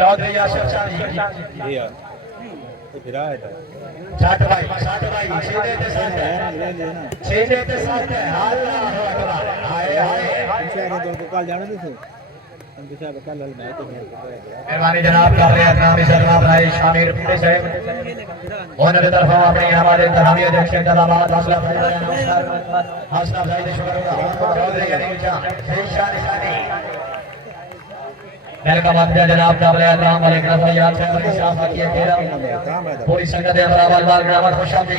चौधरी यासर चांदी ये यार तो फिर आया था 60 भाई छेड़े के साथ है अल्लाह अकबर हाय हाय इंशाल्लाह तो कल जाना नहीं थे हम तो शायद कल मैच तो मेहरबानी जनाब कर रहे हैं नाम जनाब भाई शामिर पुणे साहब ओनर तरफ अपने हमारे तनावी अध्यक्ष जनाब हौसला भाई शुक्र होगा चौधरी अनिल शान निशानी वेलकम आपका जनाब काबिल एहतराम वाले ग्राम याद से बड़ी शाह की तेरा पूरी संगत है बराबर बाल ग्राम खुशामदी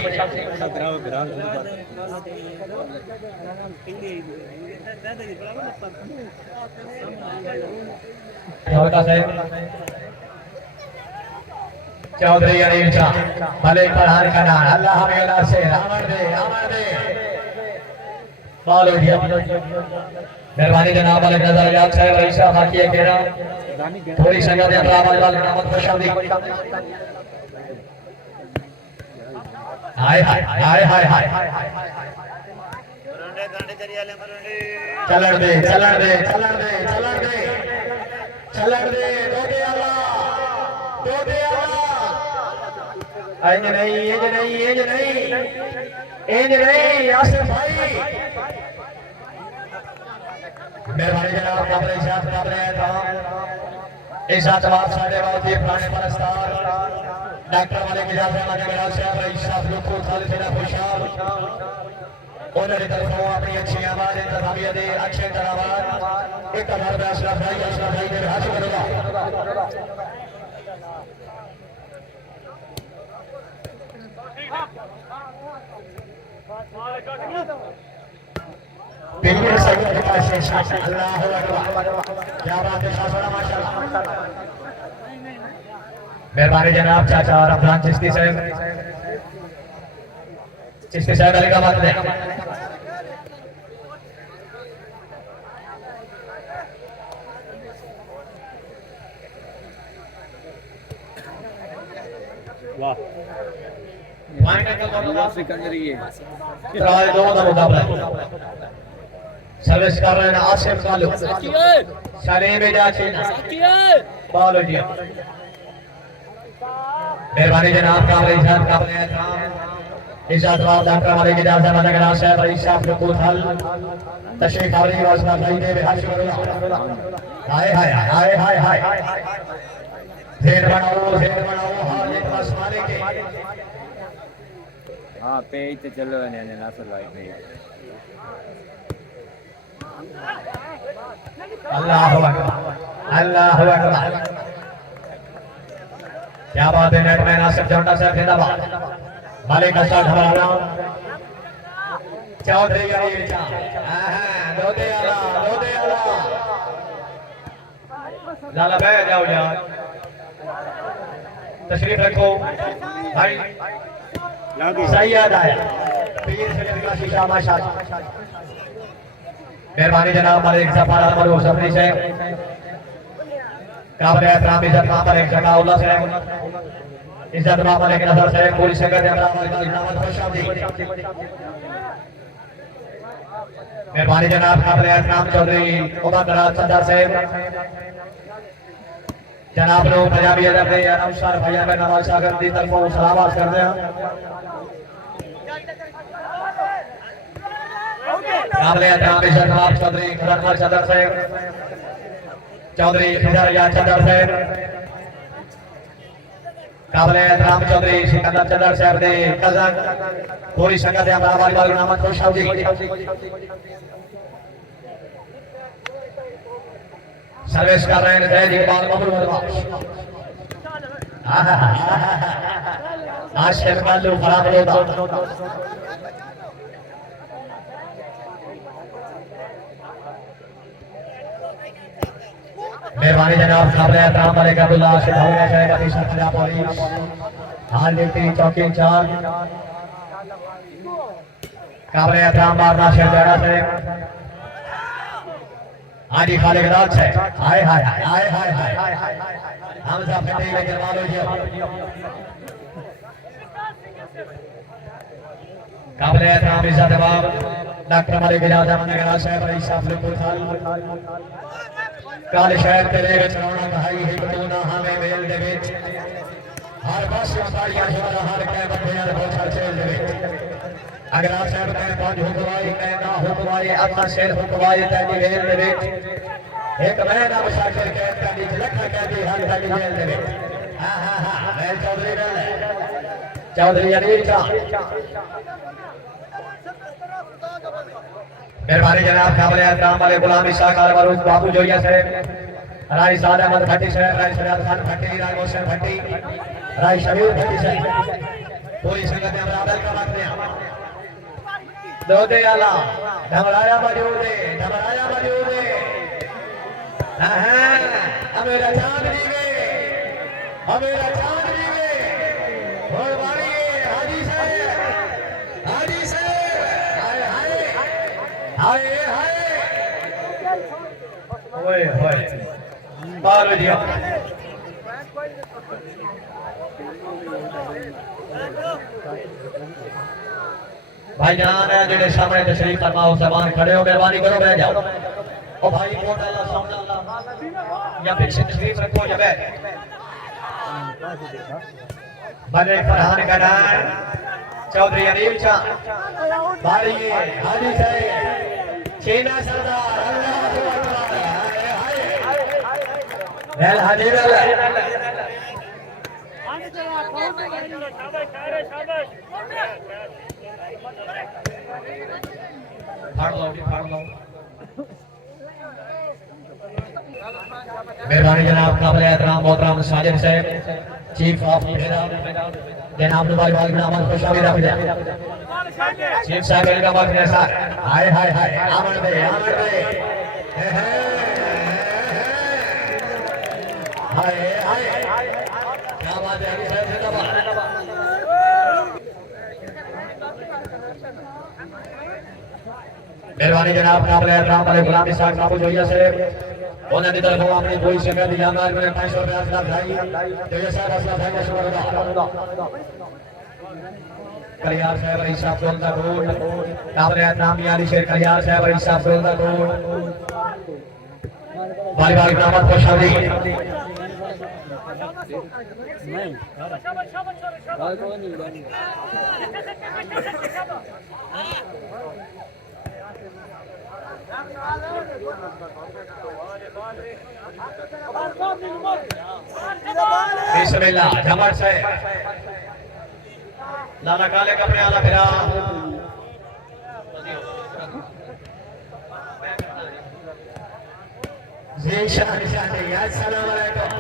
चौधरी अनिल शाह भले पढ़ान का नाम अल्लाह हमें से अमर दे बालो दिया मेहरबानी जनाब वाले नजर याद साहब रईसा बाकी केरा थोड़ी संगत है बराबर बाल ग्राम खुशामदी हाय हाय हाय हाय हाय चलन दे दो दे इंज नहीं आसिफ भाई मेहरबानी जनाब काबिल इजाजत काबिल एहतराम इस आतवार साढ़े बहुत ही पुराने परस्तार डॉक्टर वाले की इजाजत हमारे मेरा साहब रईस साहब लोग को खाली से खुशाल उन्होंने तरफों अपनी अच्छी आवाज इंतजामिया दे अच्छे तरावाज एक कमर में अशरफ भाई ने हाथ करेगा बिल्कुल सही तरीका से अल्लाह अकबर क्या बात है शासना माशाल्लाह मेहरबानी जनाब चाचा रमजान चिश्ती साहब अली का बात है वाह सिकंदरी है दो का मुकाबला सर्विस कर रहे हैं आसिफ कालू सलीम इजाज़ी बालो जी मेहरबानी जनाब काबिल इजाज़त काबिल एहतराम इजाज़त वाला डॉक्टर वाले की इजाज़त वाला जनाब साहब रईस साहब को हल तशरीफ आवरी वासना भाई ने भी हाजिर करो हाय हाय हाय हाय हाय ज़ेन बनाओ हाल एक पास मारे के हां पे इते चलो ने नासर भाई पे अल्लाहु अकबर क्या बात है नेट में नासिर जोटा साहब जिंदाबाद मालिक का साथ हमारा चौधरी अनिल शाह दो दे आला लाला बे जाओ यार तशरीफ रखो भाई सैयद आया पीर से का शीशा माशाल्लाह मेहरबानी जनाब मालिक सफारा मरो सफरी साहब काबिल एहतराम इज्जत मालिक जकाउल्लाह साहब इज्जत मालिक नजर साहब पूरी संगत मेहरबानी जनाब काबिल एहतराम चौधरी उमर दराज सदर साहब जनाब लोग पंजाबी अदब दे अनसार भैया में नवाज सागर दी तरफों सलाम अर्ज करते हैं काबिल एहतराम इज्जत नवाब चौधरी खरनवाल सदर साहब चौधरी खिजर या चदर साहब काबिल एहतराम चौधरी सिकंदर चदर साहब ने कजन पूरी संगत है हमारा वाली वाली नामत खुशामदी सर्विस कर रहे हैं जय इकबाल ममरूद आशिफ कालू खराब होता मेहरबानी जनाब काबिल एहतराम मलिक अब्दुल्ला सिद्धाउल्ला साहब अतीशा पंजाब पुलिस हाल ड्यूटी चौकी इंचार्ज काबिल एहतराम मारना शेरजारा साहब हाजी खालिक राज है हाय हाय हाय हाय हाय हमजा फतेह लेकिन मालो जी काबिल एहतराम इज्जत बाब डॉक्टर मलिक इजाज़त मंगरा साहब रईस साहब लोग काल शहर तेरे चरौना भाई है बतूना हमें वेल दे विच हर पासे ताड़ियां शोरा हर कै बंदे यार बोछा चेल दे विच अगर आप साहब कहें पांच हुकमाई कहें ना हुकमाई अल्लाह शेर हुकमाई तेरी वेल दे विच एक महीना मुसाफिर कहें तेरी लखा कहती हर तेरी वेल दे विच हां हां हां वेल चौधरी वेल चौधरी अनिल चा मेहरबानी जनाब काबिल एहतराम वाले गुलाम इशा कार वरूज बाबू जोइया साहब राय साद अहमद भट्टी साहब राय शरियात खान भट्टी राय मोहसिन भट्टी राय शबीर भट्टी साहब पूरी संगत में बराबर का वक्त है दोदे आला धमराया मौजूद है मेरा चांद दीवे मेरा चांद दीवे और मारिए हाजी साहब हाय हाय हाय ओए होए बाहर दिया भाई जान है जेडे सामने तशरीफ फरमा हो जबान खड़े हो मेहरबानी करो बैठ जाओ ओ भाई कोट अल्लाह सामने अल्लाह या पीछे तशरीफ रखो या बैठ बने फरहान गडान चौधरी अनिल चा भाई हाजी साहब चीना सरदार अल्लाह वेल हाजी वेल फाड़ लो मेहरबानी जनाब काबिल एहतराम मोहतरम साजिद साहब चीफ ऑफ जनाब नुबाई वाली नामत खुशहाली रख दिया चीफ साहब वेलकम ऑफ सर हाय हाय हाय आमन भाई हाय हाय क्या बात है अली साहब जिंदाबाद मेहरबानी जनाब काबिल एहतराम वाले गुलाम इसाक बाबू जोइया साहब उन्होंने दी तरफ अपनी कोई शिकायत नहीं जाना मैंने 500 रुपए असला भाई जोइया साहब असला भाई का शुक्र अदा कलियार साहब अली साहब सोलता कोट काबिल एहतराम यानी शेर कलियार साहब अली साहब सोलता कोट भाई भाई नामत खुशहाली नहीं बाल को नहीं उड़ानी बिस्मिल्लाह जमर से लाला काले कपड़े वाला फिरा जी शाह अस्सलाम वालेकुम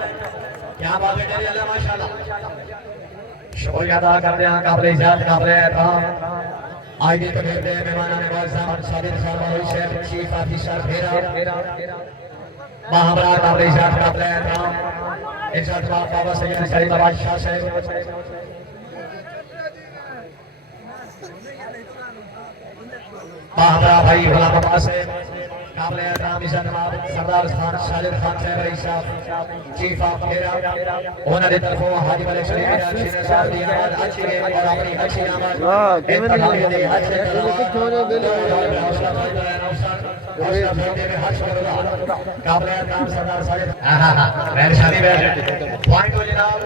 क्या बात है तेरी अल्लाह माशाल्लाह शुक्रिया अदा करते हैं काबिल इज्जत काबिल एहतराम आज के तकरीब में मेहमान नवाज़ सादिक साहब और शेख चीफ ऑफिसर फेरा महाबरा काबिल इज्जत काबिल एहतराम इज्जत बाबा सैयद सलीम बादशाह साहब महाबरा भाई गुलाम अब्बास साहब काबिल एहतराम इज्जत सरदार खान शालिद खान साहब रईस साहब चीफ ऑफ फेरा उन्होंने दी तरफों हाजी मलिक शरीफ ने अच्छी नसार दी आवाज अच्छी है और अपनी अच्छी आवाज इंतकामी दी अच्छे काबिल एहतराम सरदार साजिद मेरी शादी बैठ पॉइंट हो जनाब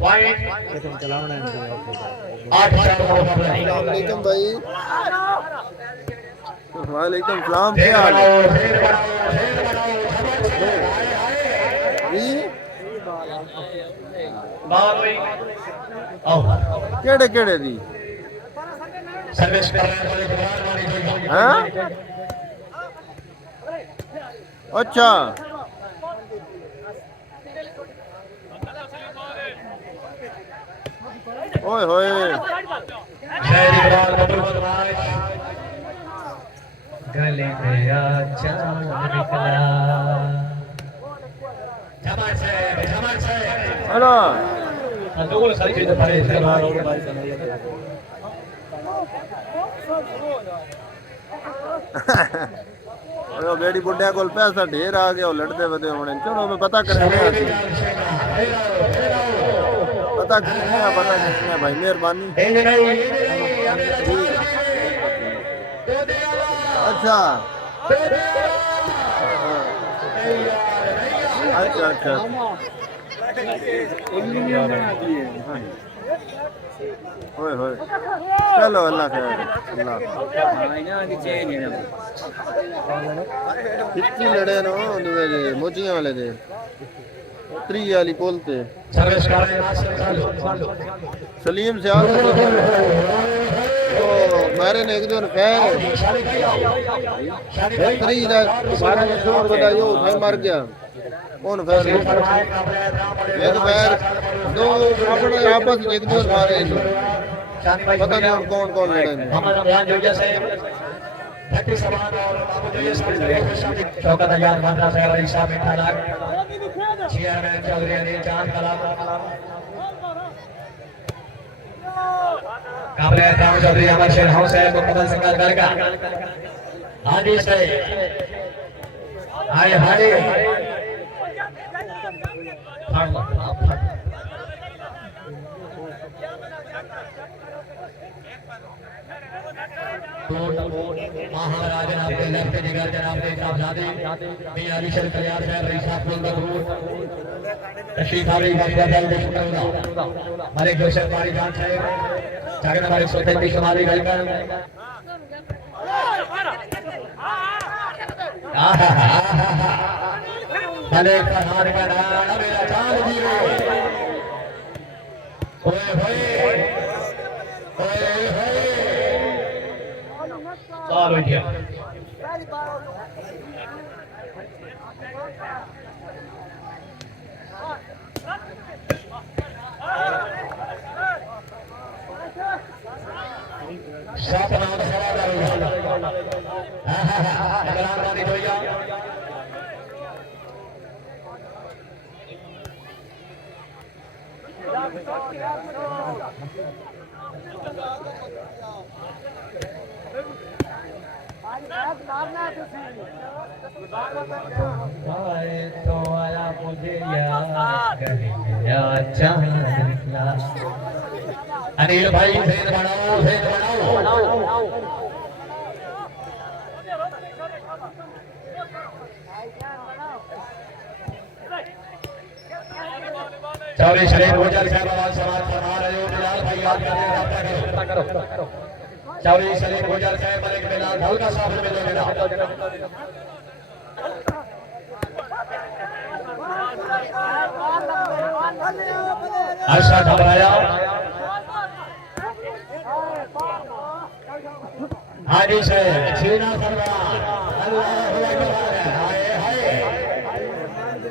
पॉइंट चलाना है 8 वालेकुम भाई वालेकुम सलाम क्या हाल है जी केड़े केड़े दी सर्विस कर रहे वाले जवान वाली जो हैं अच्छा ओए होए शहरी बाल बबुल बदमाश गले मेरा चांद निकला जमान से हेलो तो वो सारी चीजें पड़े ओ बेड़ी बुड्ढे कोल पैसा ढेर आ गया लड़ते बदे होने चलो मैं पता करेंगे पता किसने भाई मेहरबानी अच्छा अच्छा अच्छा होए होए चलो अल्लाह खैर अल्लाह कितनी लड़े नो दुए दे मोचियां वाले दे त्री वाली पुल ते सर्विस कर रहे हैं सलीम सियाल तो मारे ने एक दिन फिर त्री दा बारह ने छोड़ बता यो भाई मर गया कौन फिर एक पैर दो अपने आपस में एक दिन मारे पता नहीं और कौन कौन लड़े ने हमारा बयान जो जैसे भट्टी समान और बाबू जो ये शौकत आजाद माता साहब अली साहब मिठालाक चेयरमैन चौधरी अली चांद कला काबले राम चौधरी अमर शेर हाउस है मुकम्मल संगार करका हाजी से हाय हाय महाराज जनाब के लेफ्ट जिगर जनाब के साहबजादे मियां अली शरीफ तैयार साहब रईस साहब फुल मकबूल तशरीफ आ रही बाबा दाल दे शुक्रिया हमारे जोशर पारी जान साहब जागरण हमारे 133 शुमारी वेलकम भले कहार का नाम मेरा चांद जीरो ओए होए ओए होए साल हो गया सापना सवाल होगा अगला बारी भैया तो आया मुझे याद अनिल भाई भेद बनाओ चौधरी शरीफ गुजर साहब आवाज समाज फरमा रहे हो बिलाल भाई याद करने रब्ता करो चौधरी शरीफ गुजर साहब मलिक बिलाल हल्का साफ मिलोगे अच्छा घबराया हाजी से सीना सरदार अल्लाहु अकबर हाय हाय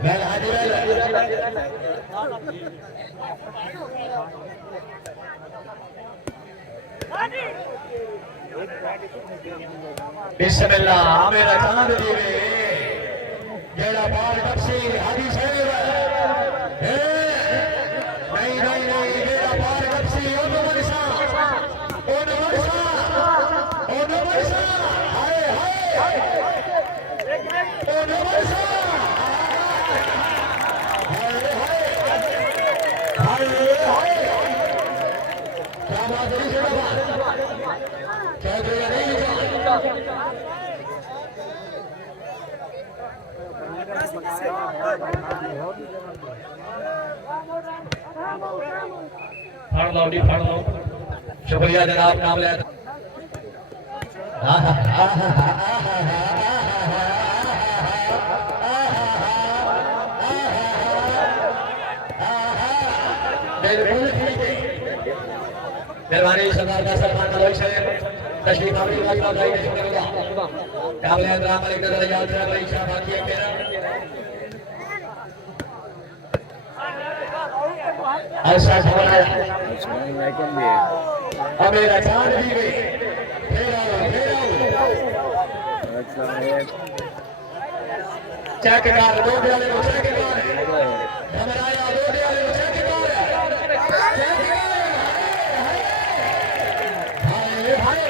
बेल हाजी बेल बिस्मिल्लाह मेरा चांद दीवे जेड़ा पार कपसी हाजी साहब नहीं नहीं नहीं जेड़ा पार कपसी ओ नमरसा हाय हाय ओ नमरसा हाय हाय क्या बात है क्या फड़ लो शुक्रिया जनाब नाम ले मेहरबानी सरदार का सलमान कलोई साहब तशरीफ आपकी बात बताई है शुक्रिया काबिल राम मलिक नजर याद है भाई शाह बाकी है मेरा ऐसा घबराया अब मेरा चांद भी गई चेक कर दो वाले को चेक कर घबराया दो वाले को चेक कर हाय हाय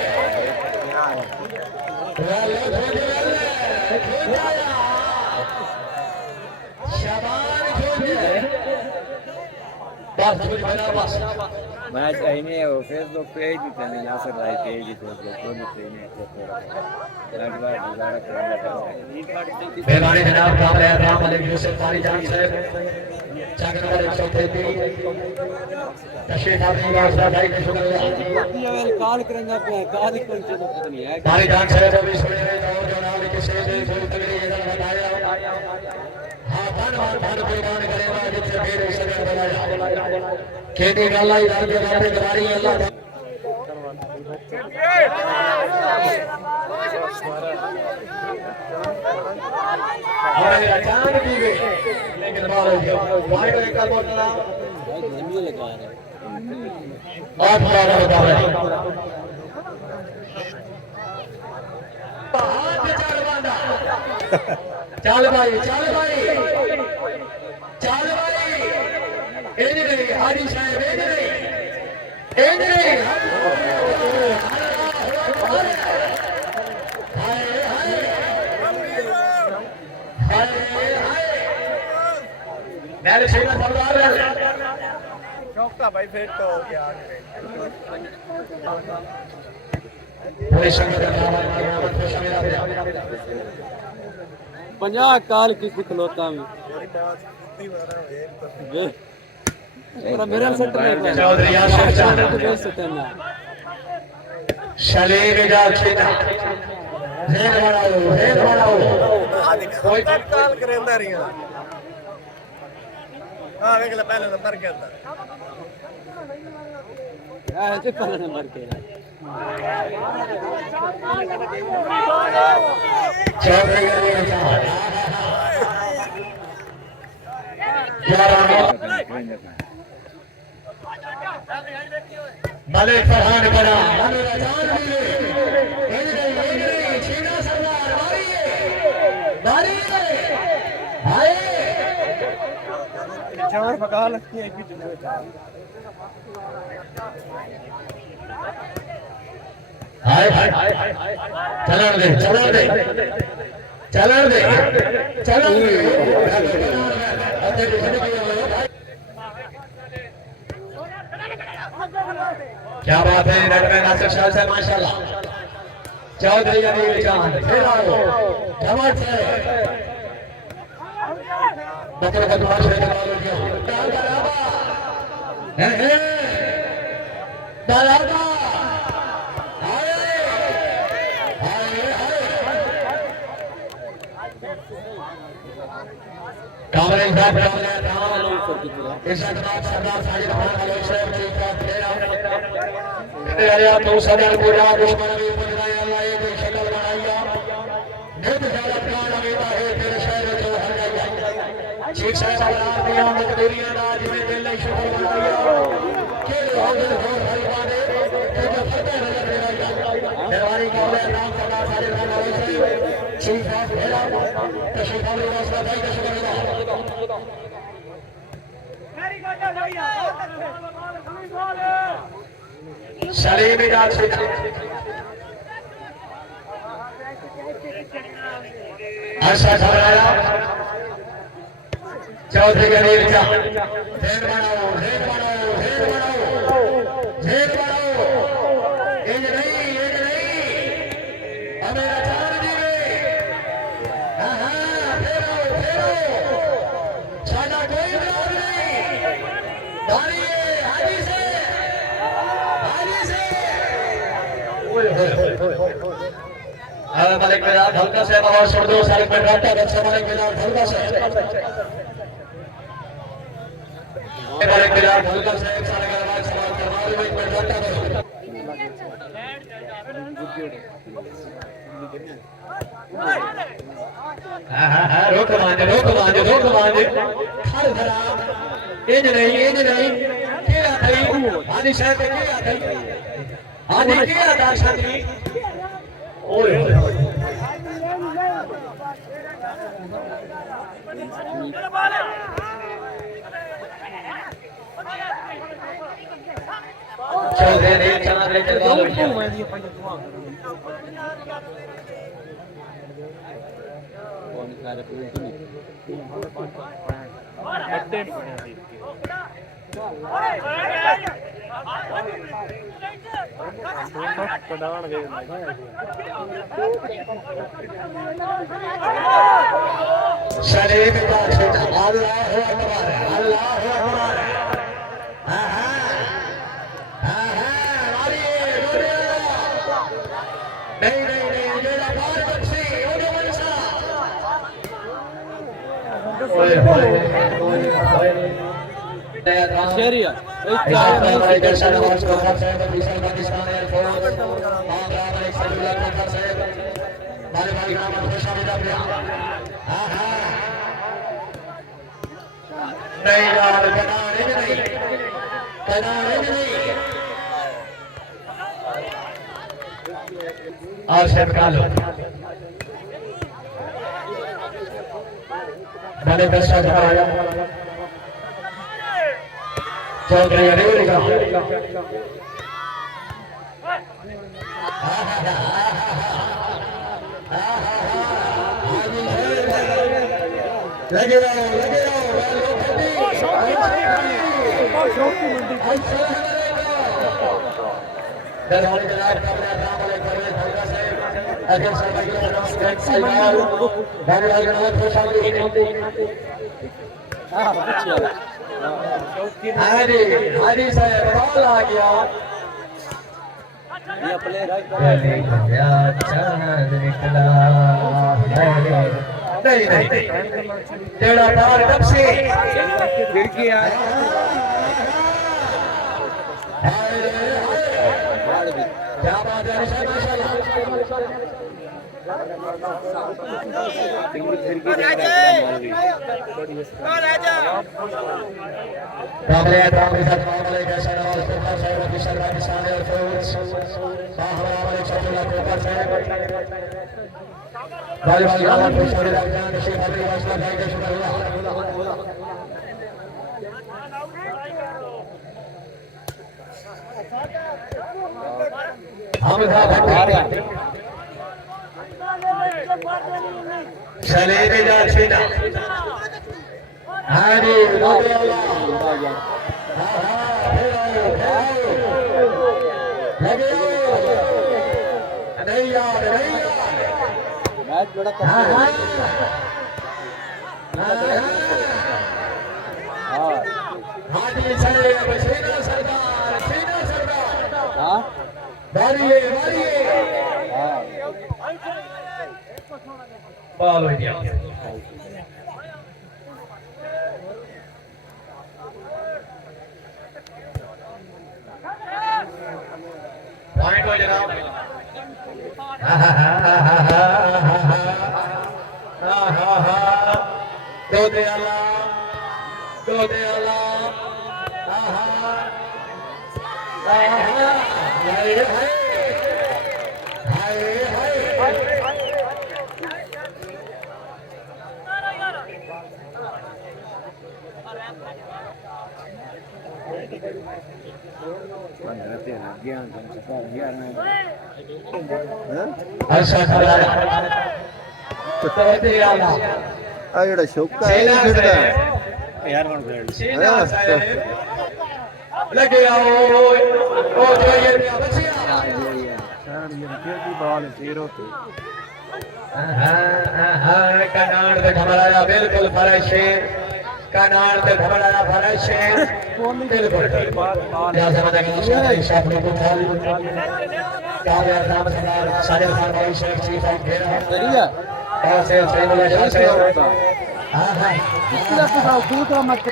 शाबाश बस कुछ बना बस मैच आईने वो फेसबुक पेज भी था नहीं यासर भाई पेज ही फेसबुक वो भी थे नहीं लगभग गुजारा करना मेहरबानी जनाब कामरे राम मलिक यूसुफ पारी जान साहब चाक नंबर 133 तशरीफ आपने वास्ता भाई का शुक्रिया ये काल करेंगे पे काल कोई चीज पता नहीं है पारी जान साहब भी सुन रहे और जनाब किसी ने कोई तगड़ी जगह बताया हां धन कुर्बान करेगा जिससे फिर सजा बनाया खेती गाला इधर के बातें करारी अल्लाह और अचानक भी गए लेकिन बाल हो गया भाई को एक बोल रहा जमीन लगा रहे और बड़ा बता रहे हाथ चल बांधा चल भाई चल भाई चल भाई नहीं हाजी साहब नहीं मेरे सेना सरदार चौका भाई फेट तो हो गया पूरे संगठन का नाम शामिल है 50 काल की खिलौता में मेरा सेट में चौधरी यासिर चांद शलीम इजाज छीना रेड बनाओ कोई काल करेंदा रही हां देख ले पहले नंबर के अंदर ऐसे पहले नंबर के चौधरी मलिक फरहान बना छीना सरदार मारिए चार पका लगती है कि हाय चलन दे क्या बात है रन में नासिर शाह से माशाल्लाह चौधरी अमीर जान फिर आओ धमाक से बकरे का दुआ से बराबर कांग्रेस का इज्जत बात सरदार साजिद खान का शेख जी का फेरा अरे आप तो सदर पूरा दुश्मन भी मुजराए अल्लाह ये कोई शक्ल बनाया नित ज्यादा प्यार अमीता है तेरे शहर तो हर गया शेख साहब आप दिया मकदूरियां राज में दिल ने शुक्र बनाया के होगल हो हलवाने तो जो फतेह नजर दे रहा मेहरबानी कांग्रेस नाम सरदार साजिद खान का शेख साहब फेरा तशरीफ आने वास्ता भाई का शुक्रिया सलीम इजाज अच्छा घबराया चौधरी गरीब का ढेर बनाओ एक नहीं हमें अचार दिए फेरो सादा कोई विरोध नहीं दानिए हाजी से मलिक बिलाल ढलका से आवाज छोड़ दो साइड में रहता है अच्छा मलिक बिलाल ढलका से मलिक बिलाल ढलका से एक साल का आवाज सवाल करवा लो एक मिनट रहता है हां रोक बांधे खल खराब एज नहीं क्या थई आदि साहब क्या थई आदि क्या दाशा थी ओए चौधरी ने चला ले चल शरीफ का छेड़ा अल्लाह अकबर अल्लाह अकबर हाँ हाँ नहीं नहीं नहीं मेरा बार बच्ची ओने मनसा ओए ओए शेरिया पाकिस्तान एयरफोर्स भाई भाई नाम खुश आमद हाँ हाँ नहीं यार कनारे में नहीं और से निकालो मैंने दस्ता कराया चौधरी अरेवली का लगे रहो दरबार के लाभ का नाम वाले करने धरका से अगर सभी के नमस्कार साइबाल धन्यवाद जनाब खुशाली हरी साहब बॉल आ गया ये प्लेयर निकला नहीं तेरा बार कब से खिड़की आ क्या बात है चले जा छीना हरी लगे नहीं यार मैच बड़ा हाजी चले छीना सरदार हाँ बारी बॉल हो गया पॉइंट हो जनाब दो दे ਆ ਜਿਹੜਾ ਸ਼ੌਕਾ ਹੈ ਇਹ ਖੇਡਦਾ यार वन फ्रेंड लगे आओ ओ જોઈએ બચિયા की बॉल जीरो पे कनाड़ ते घमराया बिल्कुल फरेश कनाड़ ते घमराया फरेश बिल्कुल या समझ गया शाह ने को क्या नाम सरदार साजिद खान भाई शेख चीफ ऑफ घेरा बढ़िया ऐसे सही बोला शाह हां हां कितना तो दूसरा मैच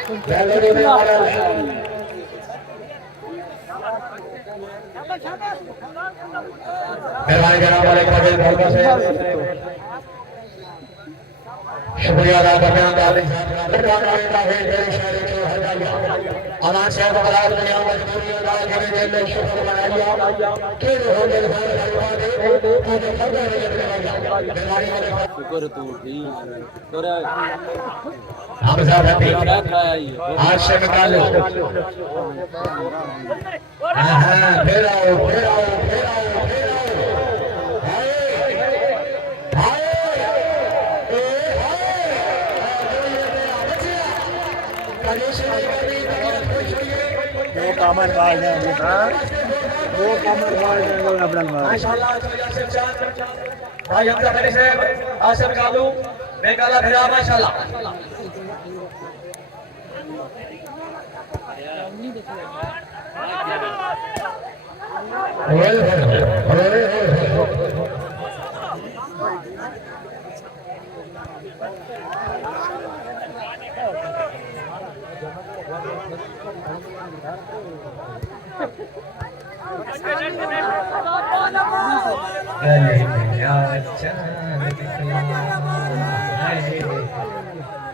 मेहरबानी जनाब वाले कबीर भलका से शुक्रिया अदा करते हैं दादी अमान साहब बराबर दुनिया मजबूरी अदा करे जेल में शुक्र बनाया के हो गए शुक्र तू ठीक तोरा हम साहब क्या खाया ये आज से निकालो हां फिर आओ वो कामर बाल जाएंगे वो कामर बाल जाएंगे अपना माशाल्लाह यासिर चांद भाई हमजा खली साहब आसिफ कालू मेकाला फिरा माशाल्लाह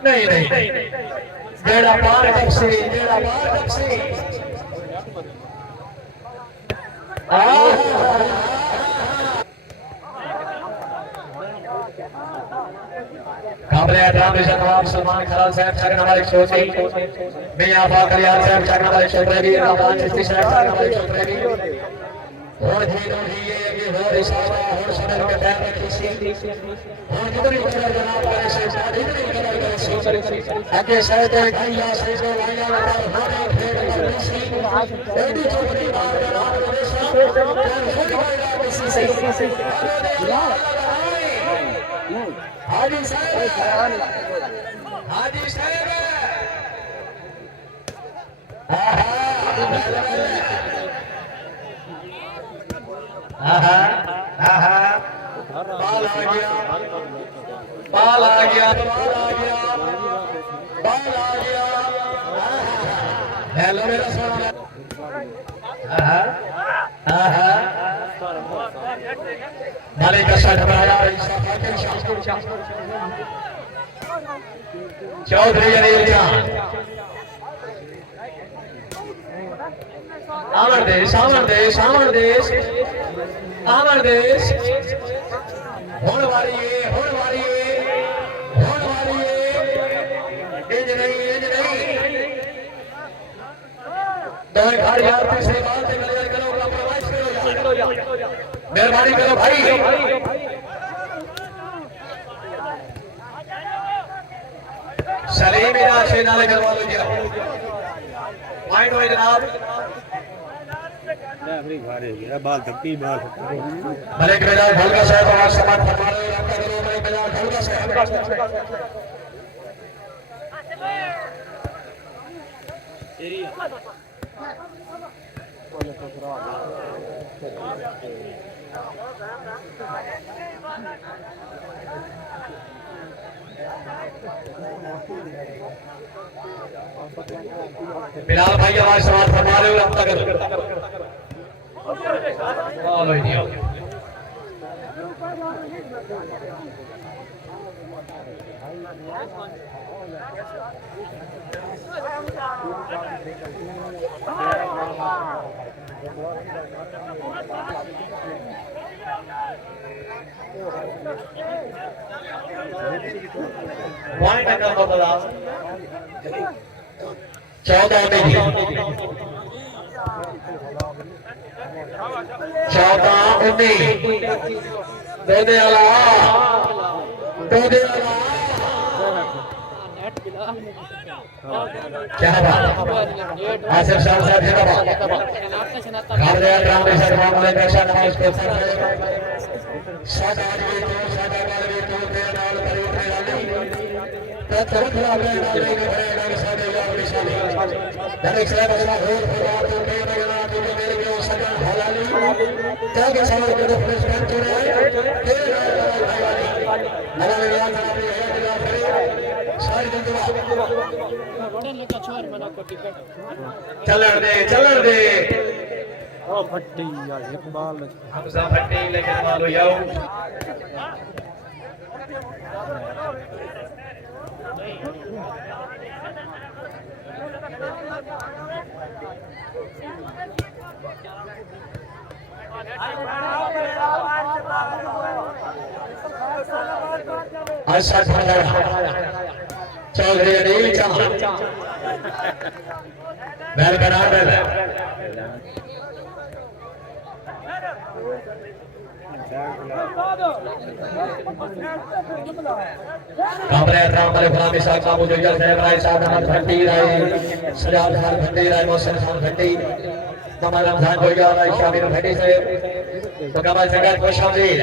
नहीं नहीं बेड़ा पार कब से काबिल एहतराम नवाब सलमान खलाल साहब चक नंबर 130 मियां फाखर यार साहब चक नंबर 130 रमजान चिश्ती साहब चक नंबर 130 और ये हो इशारा और सदर के पैर रखी सी और कितनी उछल जनाब करे से शादी नहीं करे से आगे शायद भैया से जो लाया लगा होने फेर कर सी एडी चोरी बात जनाब करे से हाजी साहब बाल आ गया हेलो मेरा सोना मालिक का साथ बनाया चौधरी अनिल खान आमर देश होड़ वाली इंज नहीं दो घर यार तीसरी बात से कलियर करो मेहरबानी करो भाई सलीम इधर से नाले करवा लो पॉइंट हो जनाब बाल धक्की बाल मलिक बेलाल ढोलका साहब और सम्मान फरमा रहे हैं आपका करो मलिक बेलाल ढोलका साहब बिलाल भाई हमारे समाज फरमा रहे हो अब तक पॉइंट अंकल को बता 14 में 14 क्या बात आसिफ साहब जिंदाबाद गार्डियन राम रिसर्च मामले में शामिल को सादा आदमी तो सादा वाले तो के नाल खरीदने वाले तो खिला के नाल बड़े सादे यार शामिल धनिक साहब अपना होर फरमात तो के नगरा तो मेरे को सजा हलाली क्या के सवाल को प्रेसिडेंट तो के हमारे यहाँ का सारी चलन दे ओ भट्टी यार इकबाल हमजा भट्टी लेकिन वालो याओ अच्छा चौधरी अनिल खान वेल बनाडल कामरे राम वाले गुलामी साहब का मुझे जल है भाई साहब नमन भट्टी राय सजाद खान भट्टी राय मोहसिन खान भट्टी कमल रमजान को जा भाई शामिल भट्टी से तो कमल जगत को शामिल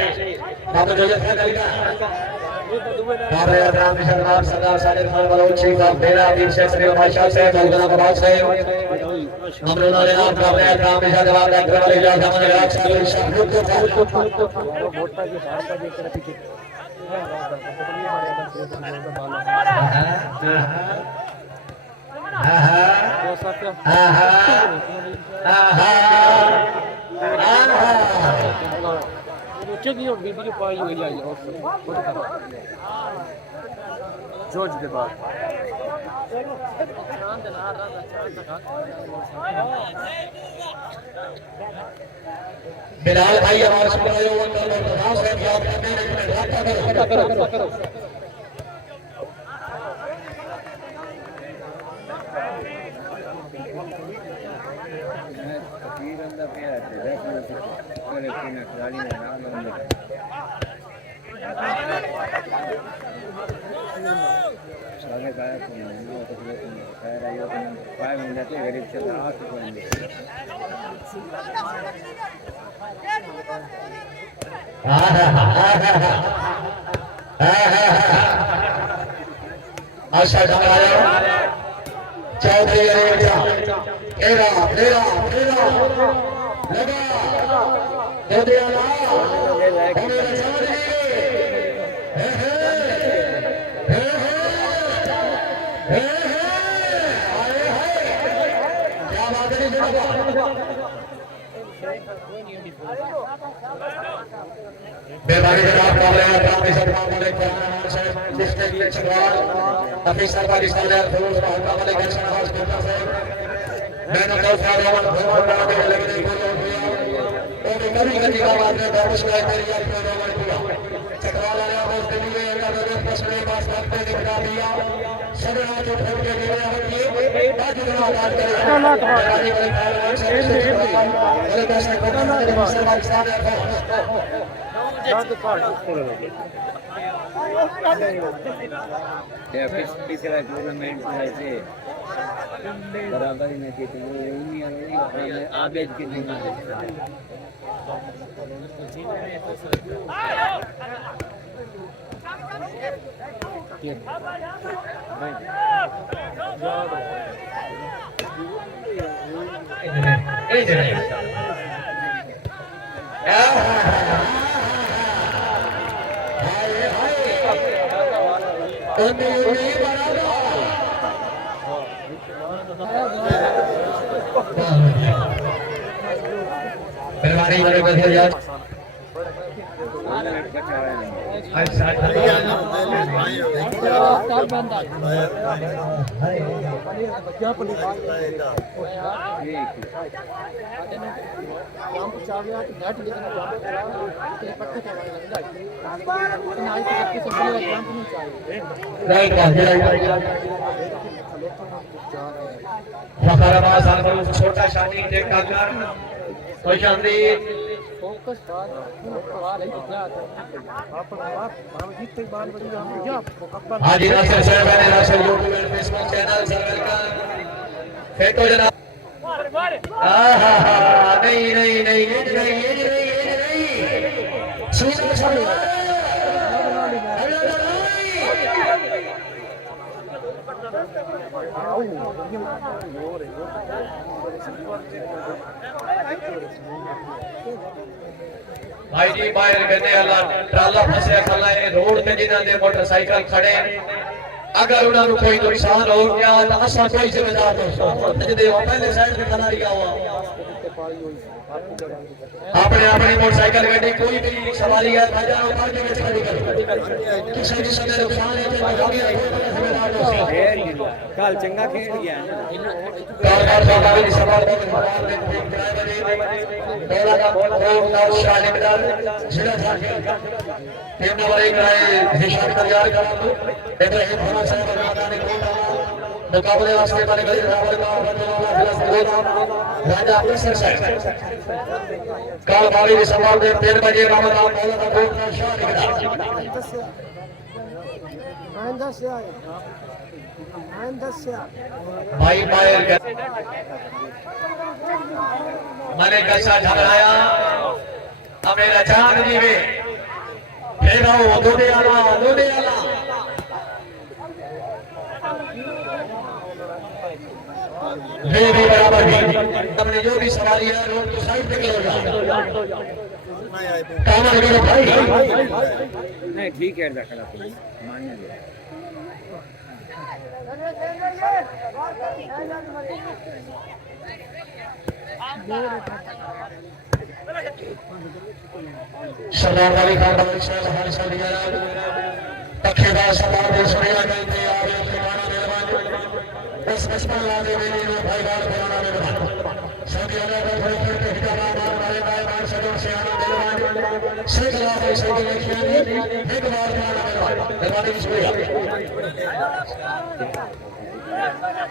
बाबू जो है कलिका कामरे राम विशेषनाथ सरदार सादिक खान बलोच शेख साहब बेरा वीर शेख श्री भाषा से मौलाना कबाल से अमरुल्लाह ने नाम कामरे राम विशेषनाथ डॉक्टर वाले जा सामने राज साहब सब लोग को मोटा की हार का देख रहा पीछे वीडियो पाई हुई आई जोज के बाद बिलाल भाई आवाज सुन रहे हो अंदर और प्रधान साहब याद करने एक मिनट करो तीर अंदर पे आते हैं करे किना खिलाड़ी ने नाम अंदर सारे गायब हो गए तो खैर आयो तो 5 मिनट के गरीब से रात को अच्छा डराया चौधरी अरेबिया तेरा तेरा तेरा लगा दे दे अल्लाह मेरे चौधरी हे हे हे हे आए हाय क्या बात है बेबारी जनाब कामरे राम विशेषनाथ वाले कुरान से डिस्ट्रिक्ट लेक्चरर ऑफिसर का रिश्तेदार फरूज मोहम्मद वाले के शहबाज गुप्ता से मैंने कल फरावन भगवान के लगने को तो कभी कभी का बात है दर्श में तेरी याद को रोमन किया चकराल आया उस दिन में का रोज प्रश्न पास करते दिखा दिया सदना जो फोड़ के दिए हैं ये बात जनाब बात करें बेबारी वाले फरावन से वाले दर्श को मुसलमान साहब पिछला टूर्नामेंट में से बराबरी में थी तो वो आबेज के दिन बेबारी वाले बंदे यार अच्छा छोटा शादी टेका कर कोई शादी फोकस बात है क्या हाँ जी नासिर साहब ने Nasir YouTube and Facebook channel circle का फेंको जनाब नहीं नहीं नहीं ये नहीं सुनो सुनो भाई जी बाहर करने वाला ट्राला फसया खला है रोड पे जिन्हां दे मोटरसाइकिल खड़े अगर उन्हां नु कोई नुकसान हो गया तो असा कोई जिम्मेदार नहीं जदे पहले साइड पे खड़ा रिया हुआ अपने अपनी मोटरसाइकिल गाड़ी कोई भी सवारी है बाजार ऊपर के ਵਿੱਚ खड़ी करो किसी किसी ने नुकसान है तो हो गया जिम्मेदार नहीं कल चंगा खेल गया कार सरकारी सवाल में पहला का बहुत और शान इकरार जिला था टीम नंबर 1 कराए हिशाम तैयार करा तो इब्राहिम खान साहब मैदान कोटा मुकाबले वास्ते बने गए रावल का राजा अमृतसर से काल बारी के सवाल में 3 बजे मोहम्मद मौला का कोट का शाह निकला भाई पायल मैंने कैसा झगड़ाया हमें रचान जी में फिर आओ दूधे आला भी बराबर भी हमने जो भी सवारी है रोड तो साइड पे करो कामन करो भाई नहीं ठीक है रखना मान्य है सरदार वाली खान बादल साहब हमारे साथ दिया तखेदार सरदार में सुनिया कहते आ रहे ठिकाना मेहरबान बस बचपन ला दे मेरे लो भाई बाल पुराना मेहरबान सभी अलग थोड़े थोड़े के हिदारा मार मारे बाय बार सजन से आना मेहरबान शेख ला भाई सही देखिए एक बार पुराना मेहरबान मेहरबानी की शुक्रिया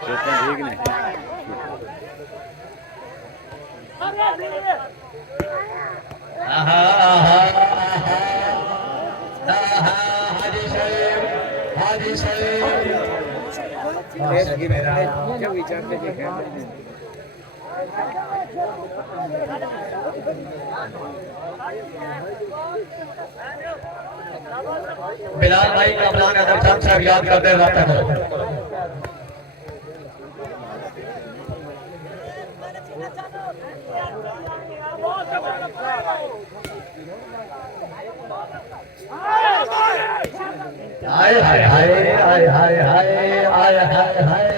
ठीक नहीं हाजी साहब क्या विचार थे बिलाल भाई का प्लान है दर्शन साहब याद करते रहते हैं हाय हाय हाय हाय हाय हाय हाय हाय हाय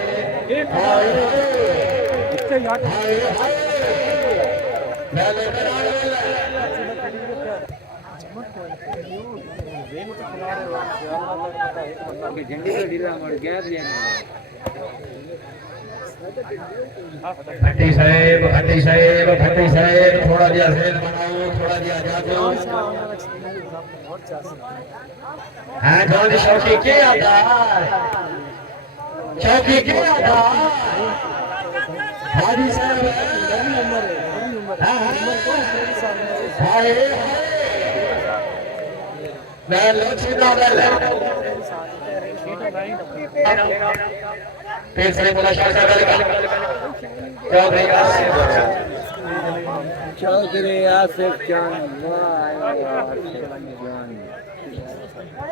झंडी तो ढीला हमारे गैप भट्टी साहेब थोड़ा दिया सेल बनाओ थोड़ा दिया जादू हाँ जोन शौकी के आता शौकी के आता हाजी साहब हाय मैं लक्ष्मीदा बेल फिर से बोला शासन चौधरी आसिफ जान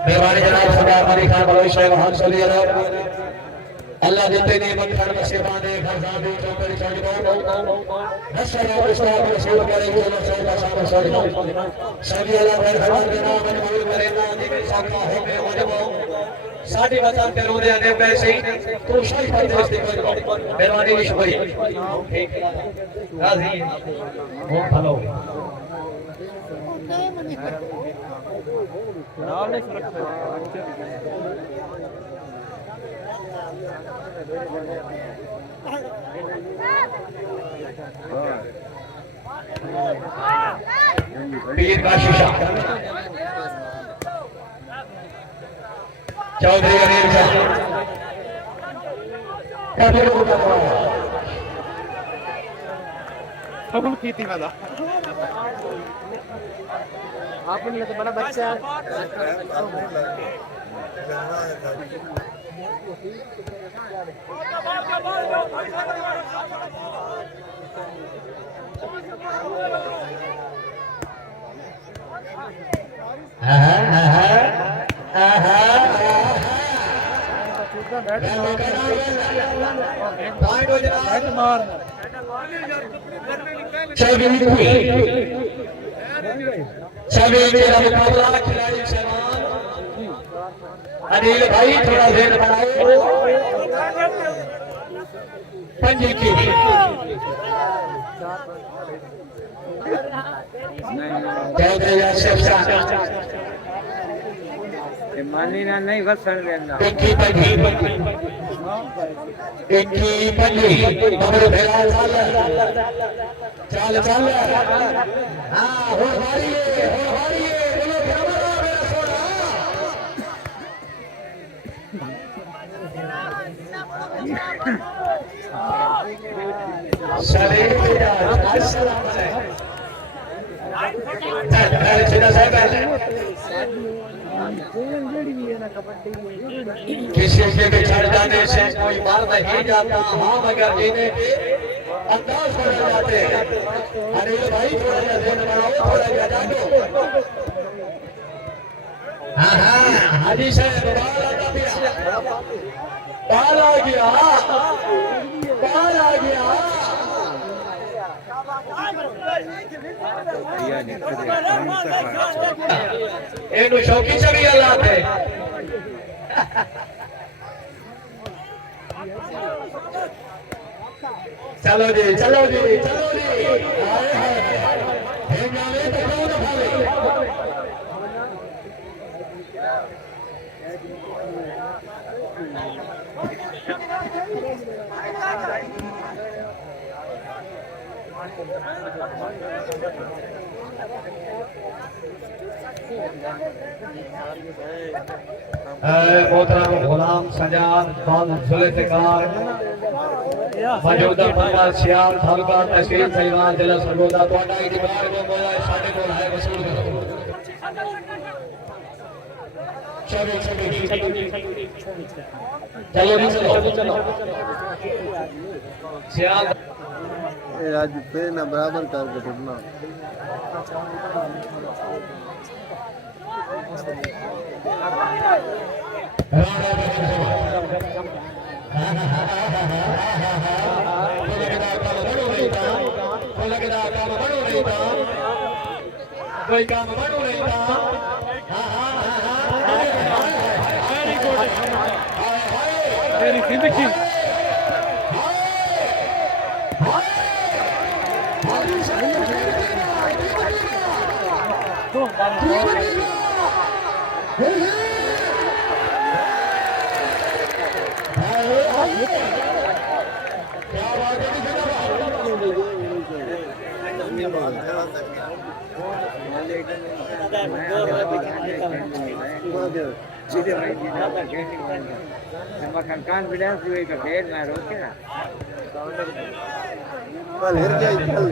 मेहरबानी जनाब सरदार अली खान बलोच साहब हम सभी अल्लाह देते ने मन कर से बांधे खजाने चौधरी चढ़ नशर और इस्लाम रसूल करे चलो से बसाने सर सभी अल्लाह खैर खबर देना मन कबूल करे ना दी साका है मैं वजबो साडी वतन पे रोदे आने पैसे तो शाही पर दोस्ती करो मेहरबानी की शुक्रिया ठीक राजी बहुत हेलो नाम नहीं सुरक्षा पीर का शीशा चौधरी अनिल शाह हम खेती वाला आपने तो बड़ा बच्चा सभी मेरा मुकाबला खिलाड़ी सलमान अनिल भाई थोड़ा देर बनाओ पंजी की चौधरी आसिफ शाह मानी ना नहीं वसन देना इक्की पंजी हमरे भेला चाल चाल हाँ हो भारी बोलो कैमरा मेरा सोना सलीम मिजाज अस्सलाम वालेकुम सीधा साहब किसी के छड़ जाने से कोई मार नहीं जाता हाँ मगर जीने के अंदाज बदल जाते हैं अरे भाई थोड़ा सा ध्यान बनाओ थोड़ा सा जानो हाँ हाँ हाजी साहब बाल आ गया बाल आ गया एनु शौकी चली हालात है चलो जी चलो जी चलो जी हे गावे तो कौन भावे मोहतरम गुलाम सजाद खान जुल्फ़िकार मौजूदा बंदा सियाल तालुका तहसील सैवान जिला सरगोदा ਤੁਹਾਡਾ ਇਤਬਾਰ ਜੋ ਹੋਇਆ ਸਾਡੇ ਕੋਲ ਹੈ ਵਸੂਲ ਕਰੋ ਚਲੋ ਚਲੋ सियाल आज फिर ना बराबर करके टूटना कोई काम बनू नहीं था मेरी जिंदगी makan confidence juga ke fair na roke na कल हिर जाए कल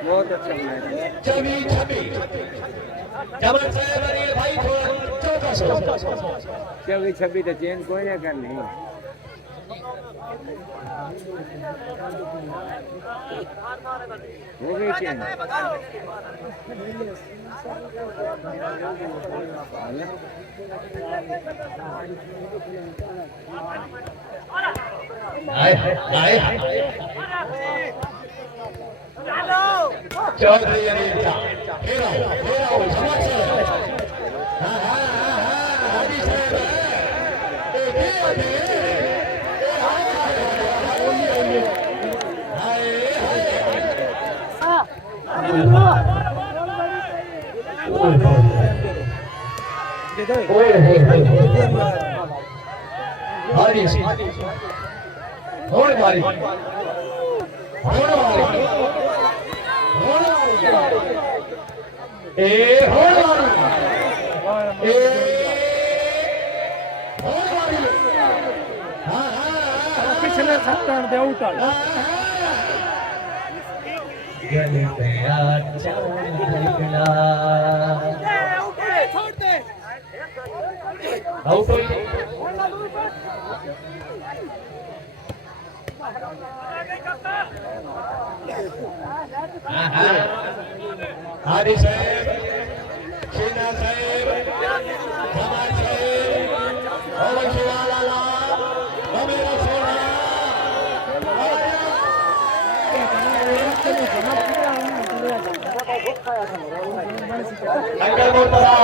बहुत अच्छा मैच छवि जमन साहब अरे भाई थोड़ा 14 26 तो चेंज कोई ना कर नहीं हो गई चेंज चौधरी अनिल का फेरा समझ हाँ हाजी साहब पिछले सत्तर दे उठा हाजी साहब शीना साहब जमाल साहब और शिवाला मेरा सोना अंकल मुर्तजा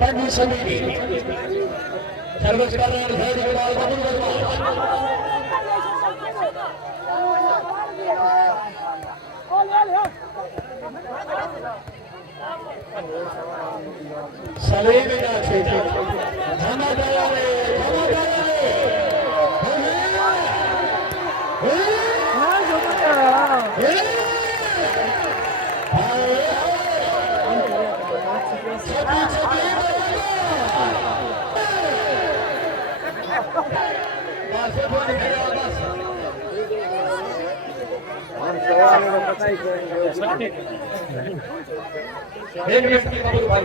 पंजी समिति सर्विस कर रहे हैं सैयद इकबाल बाबू सलीम मिजाज धमा गया रे हम सवाल का पता ही कोई एक मिनट की बात भाई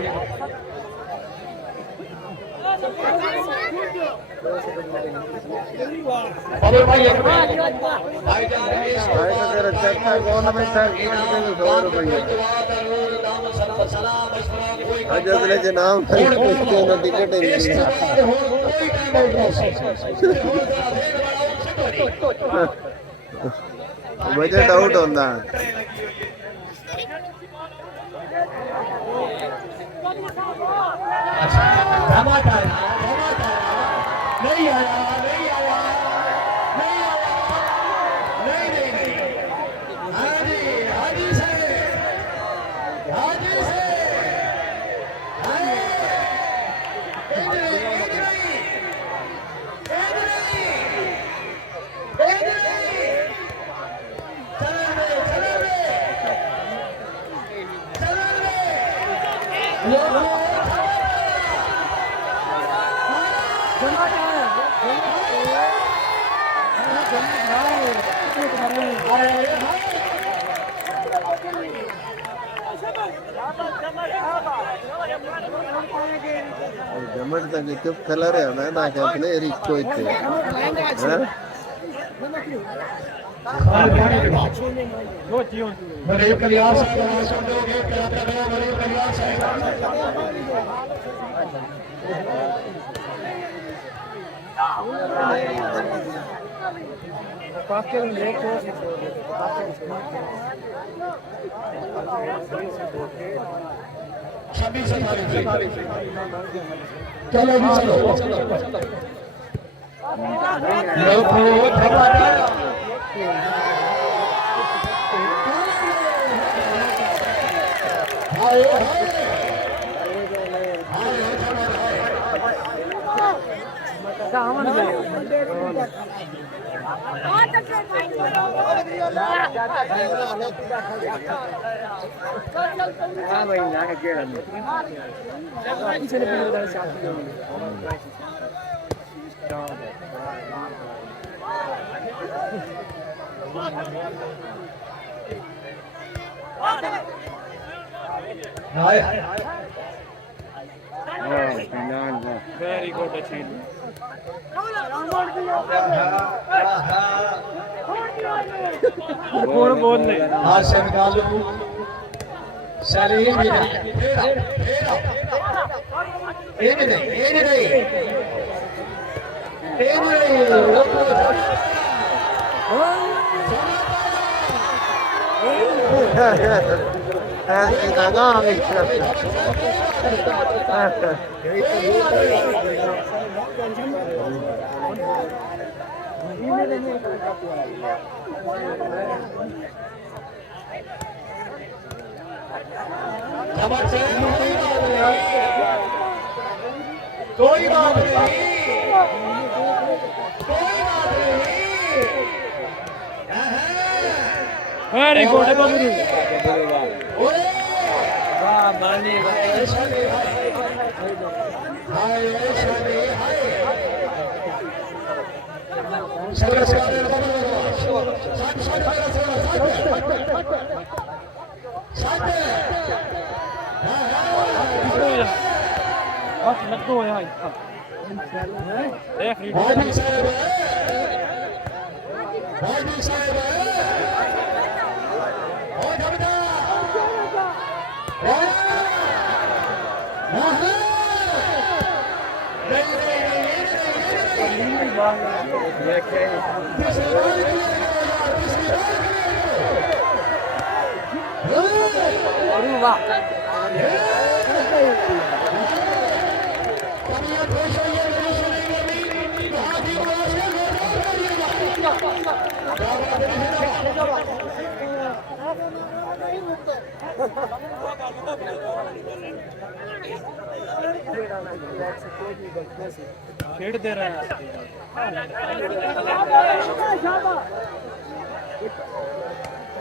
बाबू भाई एक मिनट भाई जान भाई का तेरा चक्का कौन बैठा कीमत के 100 रुपए अजय ले के नाम पे ना टिकट है बजट आउट होता धमाका नहीं आया नहीं आया नहीं आया नहीं हाजी हाजी से जमट तक चुप कलर है मैं ना क्या प्लेयर इसको इतने मरीब कल्याण साहब सुन दोगे क्या कर रहे हैं मरीब कल्याण साहब छब्बीस चलो भी चलो हां भाई ना के वेरी गुड अचीव और बोल ले हाथ से निकालो सलीम भी नहीं ये नहीं ऐसे लगा कोई बात नहीं वेरी गुड बबरू वाह मानी बस लग दो यार देख ली खेड़ दे रहे हैं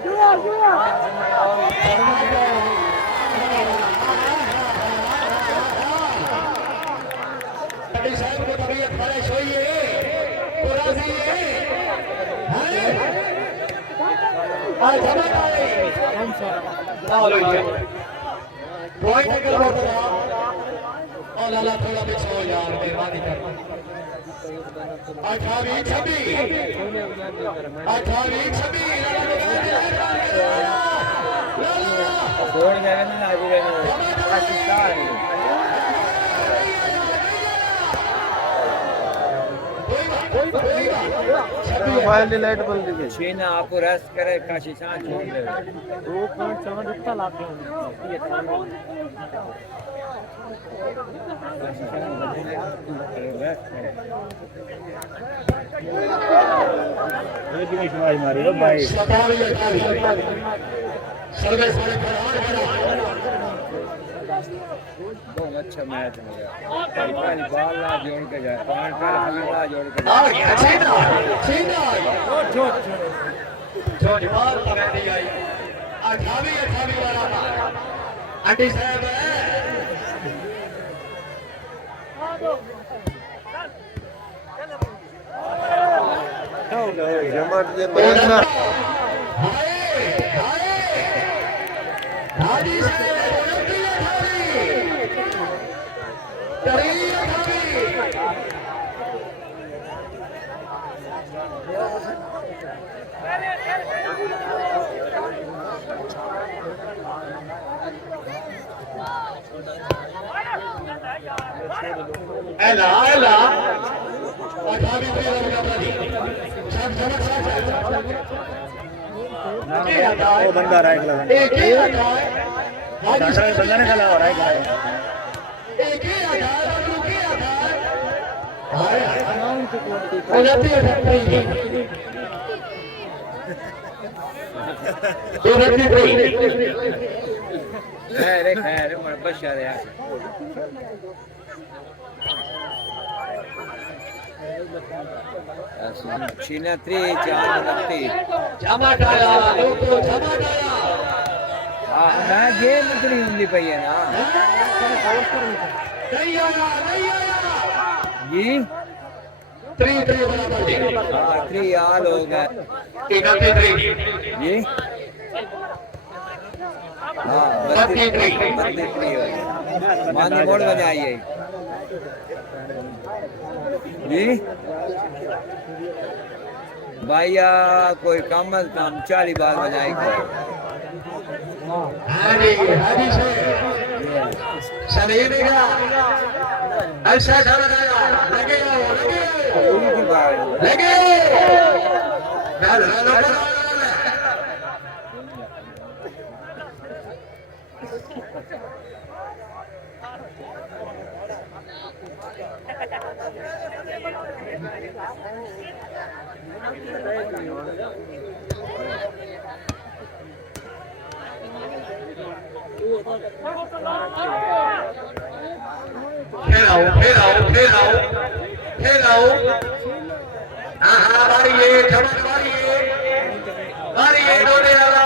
Dua. कटी साहब को तबीयत खारिश हुई है तो राजी है आज हमारे पॉइंट कर लो और लाला थोड़ा पीछे हो यार मेहरबानी कर 28 छोड़ गए ना आज पाकिस्तान मोबाइल की लाइट बंद कीजिए चीना आपको रेस्ट करे काशी सांस छोड़ ले 2.7 इतना लाते हैं बहुत अच्छा मैच हो गया पहली बॉल ला जोड़ के जाए 5 पर हमें जोड़ के जो जवान तक नहीं आई 28 वाला आंटी साहब जमात के बयान हाजी साहब एला एला 28 वो बंदा राइट लगा एक ही आता है हाजी बंदा ने खेला राइट लगा एक ही आता है तू की आता है हो जाती है खैर उमर बशर यार चीना 3 4 जमा डाला लोगों जमा डाला मैं गेम इतनी होंगी पई है ना नहीं आया जी 3 बराबर हाँ 3 आल हो गया 3 जी हाँ 32 मानी मोड़ बजाइए जी भैया कोई कम अज कम 40 बार बजाएगी हाजी से सलीम का ऐसा लगे खेलाओ बारी ये धमक बारी ये डोले वाला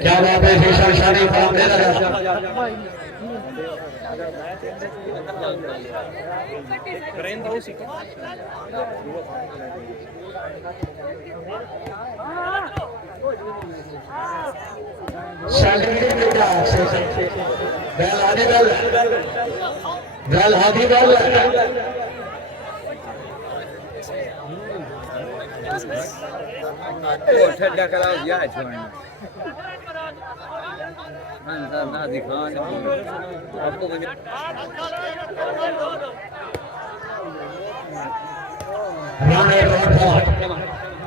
क्या बात है शेषर शादी फराम दे रहा है बैल आदि बैल बैल हाथी बैल ठंडा कराओ या छोड़ना ना दिखाने आपको राणे रोड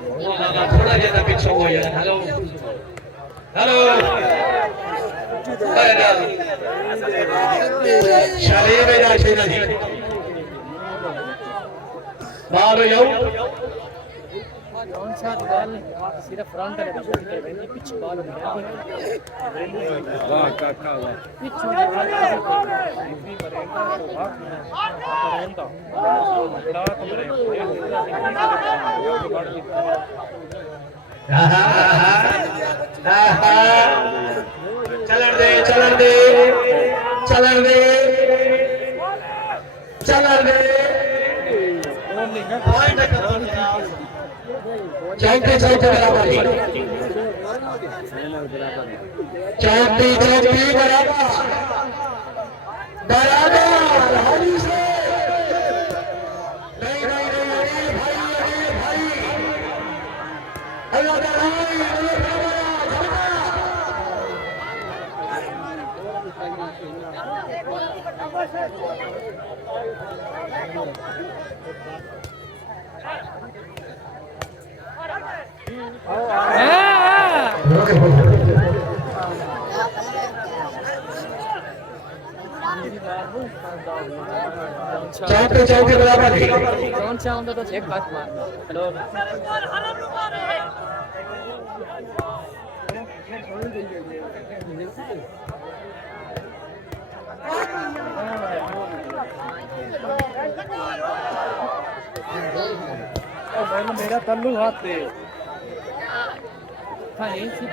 थोड़ा ज्यादा पीछे हो यार हेलो हेलो शाले में जा छे नहीं मारो यो कौन सा बॉल सिर्फ फ्रंट है पिच बॉल वाह काका वाह पिच चलन दे चलन दे चलन दे चलन दे चौके चौके बराबर चौके चौके बराबर बराबर हाली से नहीं नहीं नहीं भाई अल्लाह का चौके चौके बराबर कौन सा होता तो एक बात मार हेलो मेरा तल्लू हाथ पे हाँ यही सी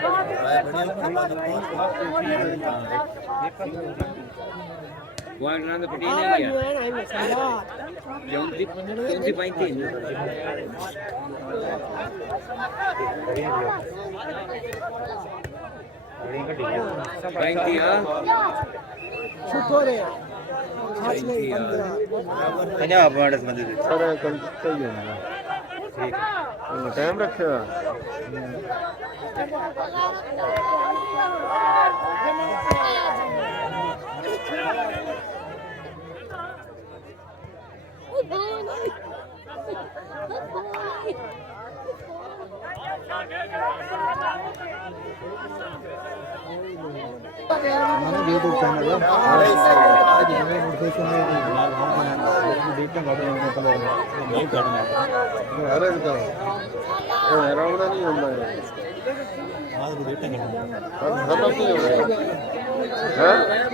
पॉइंट ना तो पटी नहीं है जौनती पाइंती पाइंती हां छुटोरे कन्या पॉइंट्स बंदे सारा सही है ठीक टाइम रखा यूट्यूब चैनल नहीं होता है